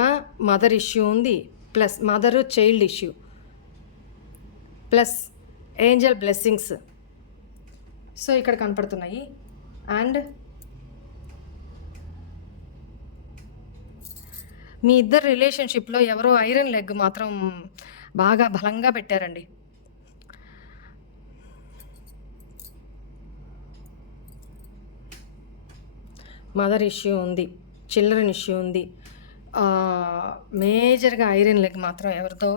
మదర్ ఇష్యూ ఉంది, plus mother child issue, plus Angel blessings. So ఇక్కడ కనపడుతున్నాయి. అండ్ మీ ఇద్దరు రిలేషన్షిప్లో ఎవరో ఐరన్ లెగ్ మాత్రం బాగా బలంగా పెట్టారండి. మదర్ ఇష్యూ ఉంది, చిల్డ్రన్ ఇష్యూ ఉంది. మేజర్గా ఐరన్ లెగ్ మాత్రం ఎవరితో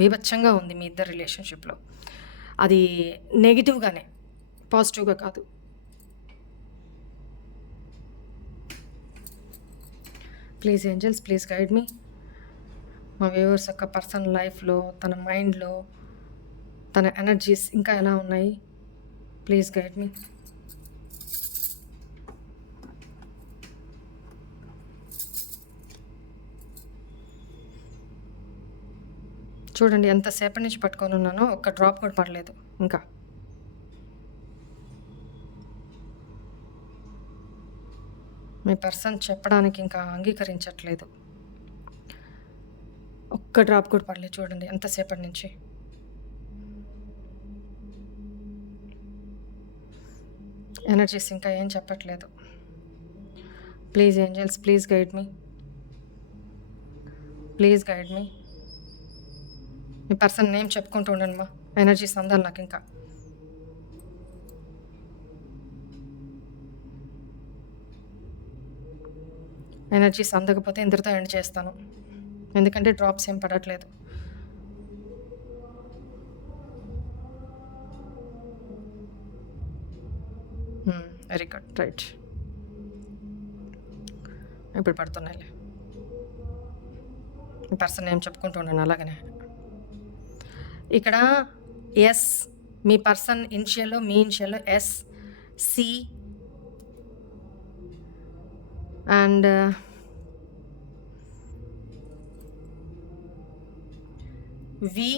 బీభత్సంగా ఉంది మీ ఇద్దరు రిలేషన్షిప్లో. అది నెగిటివ్గానే, పాజిటివ్గా కాదు. Please angels, please guide me. మా వ్యూవర్స్ యొక్క పర్సనల్ లైఫ్లో, తన మైండ్లో, తన ఎనర్జీస్ ఇంకా ఎలా ఉన్నాయి? ప్లీజ్ గైడ్ మీ. చూడండి ఎంతసేపటి నుంచి పట్టుకొని ఉన్నానో ఒక్క డ్రాప్ కూడా పడలేదు ఇంకా. మీ పర్సన్ చెప్పడానికి ఇంకా అంగీకరించట్లేదు. ఒక్క డ్రాప్ కూడా పడలేదు. చూడండి ఎంతసేపటి నుంచి. ఎనర్జీస్ ఇంకా ఏం చెప్పట్లేదు. Please angels, please guide me. Please guide me. Me person name చెప్పుకుంటూ ఉండండి మా. ఎనర్జీస్ అందాలి నాకు ఇంకా. ఎనర్జీస్ అందకపోతే ఇందరితో ఎండ్ చేస్తాను, ఎందుకంటే డ్రాప్స్ ఏం పడట్లేదు. Very good, right. ఇప్పుడు పడుతున్నాయిలే. మీ పర్సన్ నేమ్ చెప్పుకుంటూ ఉన్నాను అలాగనే. ఇక్కడ ఎస్, మీ పర్సన్ ఇనిషియల్లో, మీ ఇనిషియల్లో S, C and V,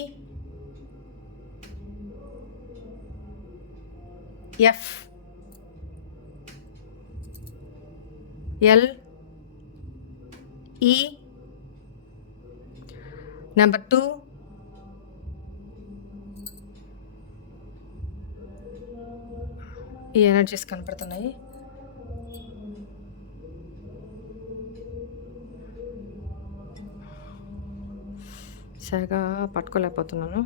F, L, E, number 2, ఈ ఎనర్జీస్ కనపడుతున్నాయి. సరిగా పట్టుకోలేకపోతున్నాను.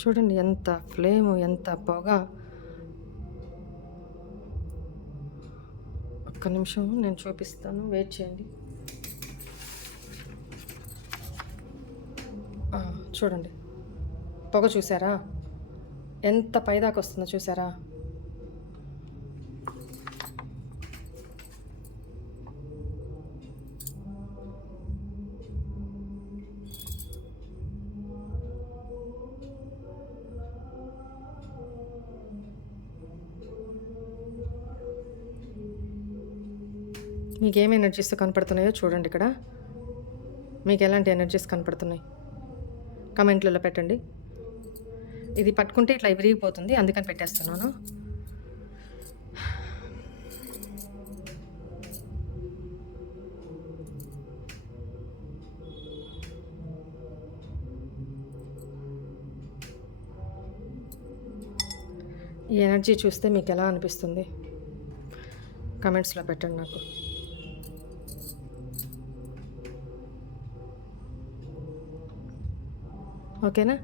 చూడండి ఎంత ఫ్లేము, ఎంత పొగ. ఒక్క నిమిషం నేను చూపిస్తాను, వెయిట్ చేయండి. చూడండి పొగ చూసారా, ఎంత పైదాకా వస్తుందో చూసారా. మీకు ఏం ఎనర్జీస్ కనపడుతున్నాయో చూడండి. ఇక్కడ మీకు ఎలాంటి ఎనర్జీస్ కనపడుతున్నాయి కమెంట్లలో పెట్టండి. ఇది పట్టుకుంటే ఇట్లా విరిగిపోతుంది, అందుకని పెట్టేస్తున్నాను. ఈ ఎనర్జీ చూస్తే మీకు ఎలా అనిపిస్తుంది కమెంట్స్లో పెట్టండి నాకు. ఓకేనా.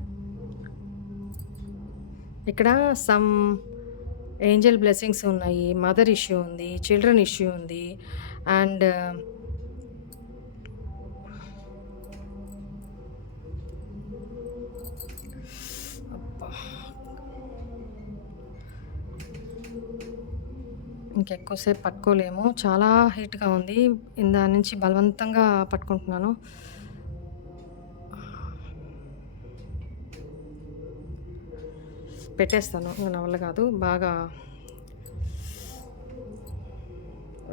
ఇక్కడ సమ్ ఏంజల్ బ్లెస్సింగ్స్ ఉన్నాయి, మదర్ ఇష్యూ ఉంది, చిల్డ్రన్ ఇష్యూ ఉంది, అండ్ ఇంకెక్కువసేపు పట్టుకోలేము, చాలా హీట్గా ఉంది. దాని నుంచి బలవంతంగా పట్టుకుంటున్నాను. పెట్టేస్తాను, నా వల్ల కాదు. బాగా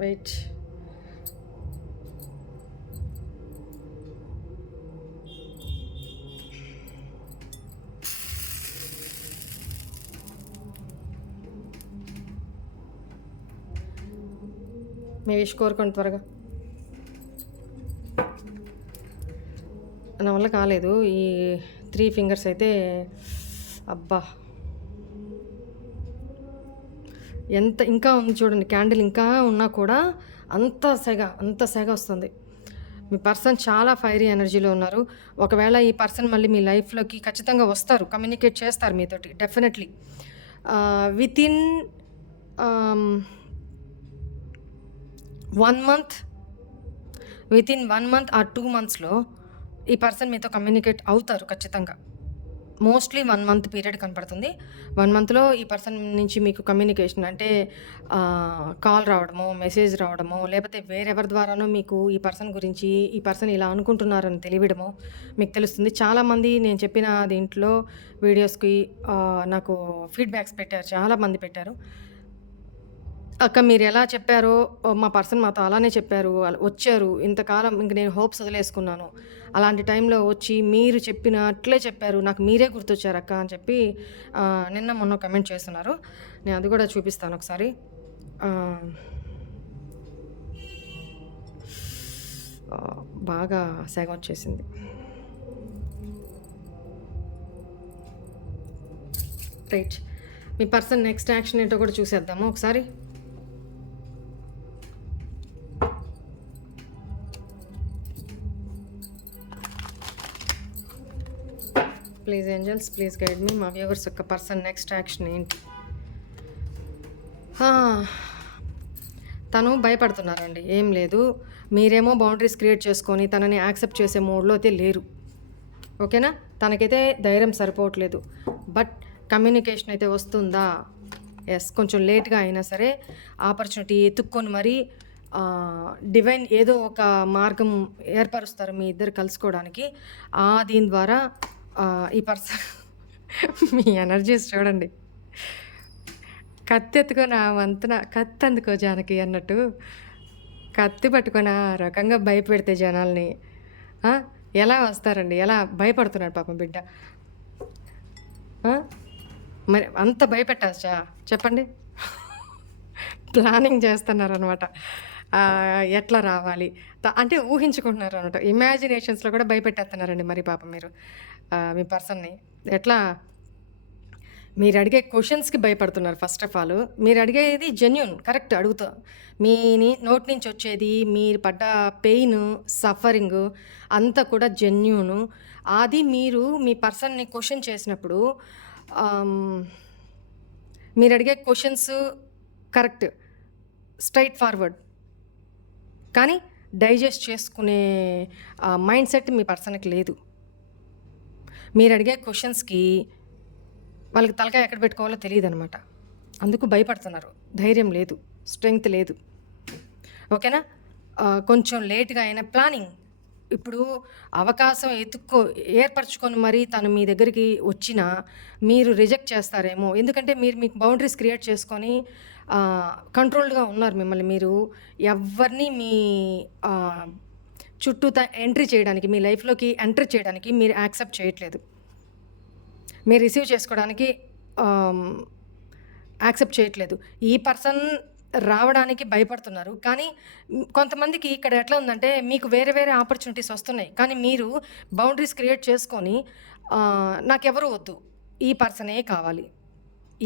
వెయిట్. మీ విష్ కోరుకోండి త్వరగా. నా వల్ల కాలేదు ఈ 3 ఫింగర్స్ అయితే. అబ్బా ఎంత ఇంకా ఉంది చూడండి, క్యాండిల్ ఇంకా ఉన్నా కూడా అంత సెగ వస్తుంది. మీ పర్సన్ చాలా ఫైరీ ఎనర్జీలో ఉన్నారు. ఒకవేళ ఈ పర్సన్ మళ్ళీ మీ లైఫ్లోకి ఖచ్చితంగా వస్తారు, కమ్యూనికేట్ చేస్తారు మీతోటి definitely. Within 1 month, within 1 month or 2 మంత్స్లో ఈ పర్సన్ మీతో కమ్యూనికేట్ అవుతారు ఖచ్చితంగా. మోస్ట్లీ 1 మంత్ పీరియడ్ కనపడుతుంది. 1 మంత్లో ఈ పర్సన్ నుంచి మీకు కమ్యూనికేషన్ అంటే కాల్ రావడమో, మెసేజ్ రావడమో, లేకపోతే వేరెవరి ద్వారానో మీకు ఈ పర్సన్ గురించి, ఈ పర్సన్ ఇలా అనుకుంటున్నారని తెలియడమో మీకు తెలుస్తుంది. చాలామంది నేను చెప్పిన దీంట్లో వీడియోస్కి నాకు ఫీడ్బ్యాక్స్ పెట్టారు, చాలామంది పెట్టారు. అక్క మీరు ఎలా చెప్పారో మా పర్సన్ మాతో అలానే చెప్పారు, వచ్చారు. ఇంతకాలం ఇంక నేను హోప్స్ వదిలేసుకున్నాను, అలాంటి టైంలో వచ్చి మీరు చెప్పినట్లే చెప్పారు, నాకు మీరే గుర్తొచ్చారు అక్క అని చెప్పి నిన్న మొన్న కమెంట్ చేస్తున్నారు. నేను అది కూడా చూపిస్తాను ఒకసారి. బాగా సెగ వచ్చేసింది. రైట్, మీ పర్సన్ నెక్స్ట్ యాక్షన్ ఏంటో కూడా చూసేద్దాము ఒకసారి. Please angels, please guide me. మా వ్యూవర్స్ యొక్క పర్సన్ నెక్స్ట్ యాక్షన్ ఏంటి? తను భయపడుతున్నారండి, ఏం లేదు. మీరేమో బౌండరీస్ క్రియేట్ చేసుకొని తనని యాక్సెప్ట్ చేసే మోడ్లో అయితే లేరు. ఓకేనా, తనకైతే ధైర్యం సరిపోవట్లేదు. బట్ కమ్యూనికేషన్ అయితే వస్తుందా? ఎస్, కొంచెం లేట్గా అయినా సరే ఆపర్చునిటీ ఎత్తుక్కొని మరీ డివైన్ ఏదో ఒక మార్గం ఏర్పరుస్తారు మీ ఇద్దరు కలుసుకోవడానికి. దీని ద్వారా ఈ పర్సన్ మీ ఎనర్జీస్ చూడండి. కత్తి ఎత్తుకొని ఆ వంతున కత్తి అందుకో జానకి అన్నట్టు కత్తి పట్టుకొని ఆ రకంగా భయపెడితే జనాల్ని ఎలా వస్తారండి? ఎలా భయపడుతున్నాడు పాపం బిడ్డ. మరి అంత భయపెట్టచ్చా చెప్పండి? ప్లానింగ్ చేస్తున్నారనమాట. ఎట్లా రావాలి అంటే ఊహించుకుంటున్నారు అనమాట. ఇమాజినేషన్స్లో కూడా భయపెట్టేస్తున్నారండి మరి పాపం మీరు మీ పర్సన్ని. ఎట్లా మీరు అడిగే క్వశ్చన్స్కి భయపడుతున్నారు. ఫస్ట్ ఆఫ్ ఆల్ మీరు అడిగేది జెన్యూన్, కరెక్ట్ అడుగుతా. మీ నోటి నుంచి వచ్చేది మీరు పడ్డ పెయిన్, సఫరింగ్ అంతా కూడా జెన్యూను. అది మీరు మీ పర్సన్ని క్వశ్చన్ చేసినప్పుడు మీరు అడిగే క్వశ్చన్స్ కరెక్ట్, స్ట్రైట్ ఫార్వర్డ్, కానీ డైజెస్ట్ చేసుకునే మైండ్ సెట్ మీ పర్సన్కి లేదు. మీరు అడిగే క్వశ్చన్స్కి వాళ్ళకి తలకాయ ఎక్కడ పెట్టుకోవాలో తెలియదు అనమాట. అందుకు భయపడుతున్నారు. ధైర్యం లేదు, స్ట్రెంగ్త్ లేదు. ఓకేనా? కొంచెం లేట్గా అయినా ప్లానింగ్. ఇప్పుడు అవకాశం ఏర్పరచుకొని మరీ తను మీ దగ్గరికి వచ్చినా మీరు రిజెక్ట్ చేస్తారేమో. ఎందుకంటే మీరు మీకు బౌండరీస్ క్రియేట్ చేసుకొని కంట్రోల్డ్గా ఉన్నారు. మిమ్మల్ని మీరు ఎవరిని మీ చుట్టూ ఎంట్రీ చేయడానికి, మీ లైఫ్లోకి ఎంట్రీ చేయడానికి మీరు యాక్సెప్ట్ చేయట్లేదు. మీరు రిసీవ్ చేసుకోవడానికి యాక్సెప్ట్ చేయట్లేదు. ఈ పర్సన్ రావడానికి భయపడుతున్నారు. కానీ కొంతమందికి ఇక్కడ ఎట్లా ఉందంటే మీకు వేరే వేరే ఆపర్చునిటీస్ వస్తున్నాయి, కానీ మీరు బౌండరీస్ క్రియేట్ చేసుకొని నాకెవరు వద్దు, ఈ పర్సనే కావాలి,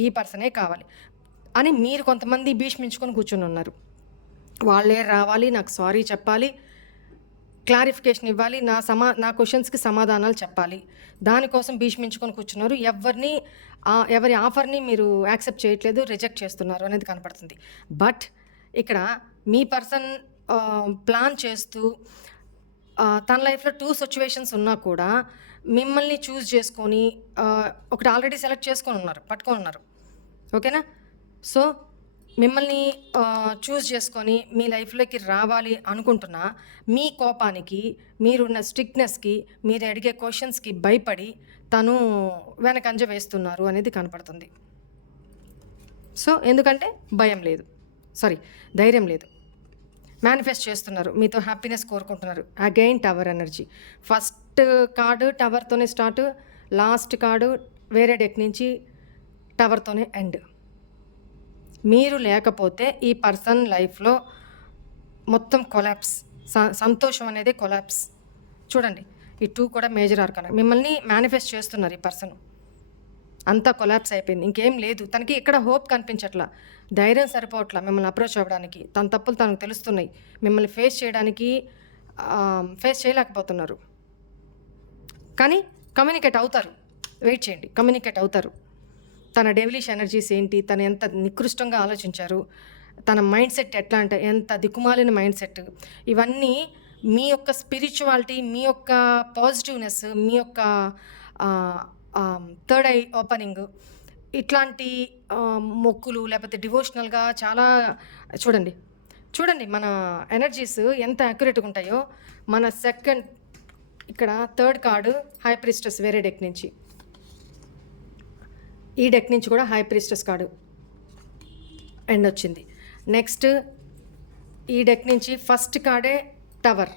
ఈ పర్సనే కావాలి అని మీరు కొంతమంది భీష్మించుకొని కూర్చొని ఉన్నారు. వాళ్ళే రావాలి, నాకు సారీ చెప్పాలి, క్లారిఫికేషన్ ఇవ్వాలి, నా క్వశ్చన్స్కి సమాధానాలు చెప్పాలి, దానికోసం భీష్మించుకొని కూర్చున్నారు. ఎవరి ఆఫర్ని మీరు యాక్సెప్ట్ చేయట్లేదు, రిజెక్ట్ చేస్తున్నారు అనేది కనపడుతుంది. బట్ ఇక్కడ మీ పర్సన్ ప్లాన్ చేస్తూ తన లైఫ్లో 2 సిచ్యువేషన్స్ ఉన్నా కూడా మిమ్మల్ని చూస్ చేసుకొని ఒకటి ఆల్రెడీ సెలెక్ట్ పట్టుకొని ఉన్నారు. ఓకేనా? సో మిమ్మల్ని చూస్ చేసుకొని మీ లైఫ్లోకి రావాలి అనుకుంటున్నా మీ కోపానికి, మీరున్న స్ట్రిక్ట్నెస్కి, మీరు అడిగే క్వశ్చన్స్కి భయపడి తను వెనకంజ వేస్తున్నారు అనేది కనపడుతుంది. సో ఎందుకంటే ధైర్యం లేదు. మేనిఫెస్ట్ చేస్తున్నారు, మీతో హ్యాపీనెస్ కోరుకుంటున్నారు. Again tower energy. First card టవర్తోనే స్టార్ట్, లాస్ట్ కార్డు వేరే డెక్ నుంచి టవర్తోనే ఎండ్. మీరు లేకపోతే ఈ పర్సన్ లైఫ్లో మొత్తం కొలాప్స్, సంతోషం అనేది కొలాప్స్. చూడండి, ఈ 2 కూడా మేజర్ ఆర్కానా. మిమ్మల్ని మేనిఫెస్ట్ చేస్తున్నారు ఈ పర్సన్. అంతా కొలాప్స్ అయిపోయింది, ఇంకేం లేదు. తనకి ఇక్కడ హోప్ కనిపించట్లా, ధైర్యం సరిపోవట్లా మిమ్మల్ని అప్రోచ్ అవ్వడానికి. తన తప్పులు తనకు తెలుస్తున్నాయి. మిమ్మల్ని ఫేస్ చేయలేకపోతున్నారు. కానీ కమ్యూనికేట్ అవుతారు. వెయిట్ చేయండి, కమ్యూనికేట్ అవుతారు. తన డెవిలిష్ ఎనర్జీస్ ఏంటి, తను ఎంత నికృష్టంగా ఆలోచించారు, తన మైండ్ సెట్ ఎట్లా అంటే ఎంత దిక్కుమాలిన మైండ్ సెట్, ఇవన్నీ మీ యొక్క స్పిరిచువాలిటీ, మీ యొక్క పాజిటివ్నెస్, మీ యొక్క థర్డ్ ఐ ఓపెనింగ్, ఇట్లాంటి మొక్కులు లేకపోతే డివోషనల్గా చాలా చూడండి మన ఎనర్జీస్ ఎంత అక్యురేట్గా ఉంటాయో. మన ఇక్కడ 3rd కార్డు హై ప్రీస్టెస్ వేరే డెక్ నుంచి, ఈ డెక్ నుంచి కూడా హై ప్రీస్టెస్ కార్డు ఎండ్ వచ్చింది. నెక్స్ట్ ఈ డెక్ నుంచి ఫస్ట్ కార్డే టవర్,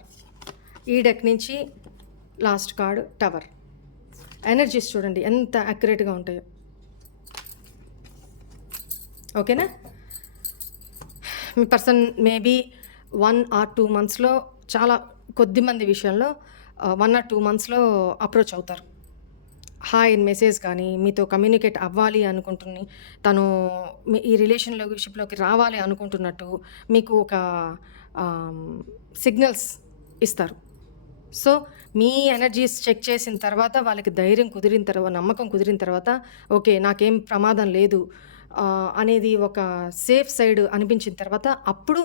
ఈ డెక్ నుంచి లాస్ట్ కార్డు టవర్. ఎనర్జీస్ చూడండి ఎంత అక్యురేట్గా ఉంటాయో. ఓకేనా? మీ పర్సన్ మేబీ 1 or 2 monthsలో, చాలా కొద్ది మంది విషయంలో 1 or 2 monthsలో అప్రోచ్ అవుతారు. హాయ్ మెసేజ్ కానీ మీతో కమ్యూనికేట్ అవ్వాలి అనుకుంటుని, తను ఈ రిలేషన్షిప్లోకి రావాలి అనుకుంటున్నట్టు మీకు ఒక సిగ్నల్స్ ఇస్తారు. సో మీ ఎనర్జీస్ చెక్ చేసిన తర్వాత, వాళ్ళకి ధైర్యం కుదిరిన తర్వాత, నమ్మకం కుదిరిన తర్వాత, ఓకే నాకేం ప్రమాదం లేదు అనేది ఒక సేఫ్ సైడ్ అనిపించిన తర్వాత, అప్పుడు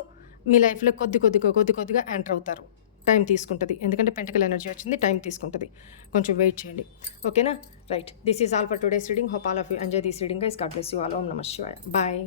మీ లైఫ్లో కొద్దిగా ఎంటర్ అవుతారు. టైం తీసుకుంటుంది, ఎందుకంటే పెంటకల్ ఎనర్జీ వచ్చింది, టైం తీసుకుంటుంది. కొంచెం వెయిట్ చేయండి. ఓకేనా? Right, this is all for today's reading. Hope all of you enjoy this reading guys. God bless you all. ఓం నమః శివాయ. బాయ్.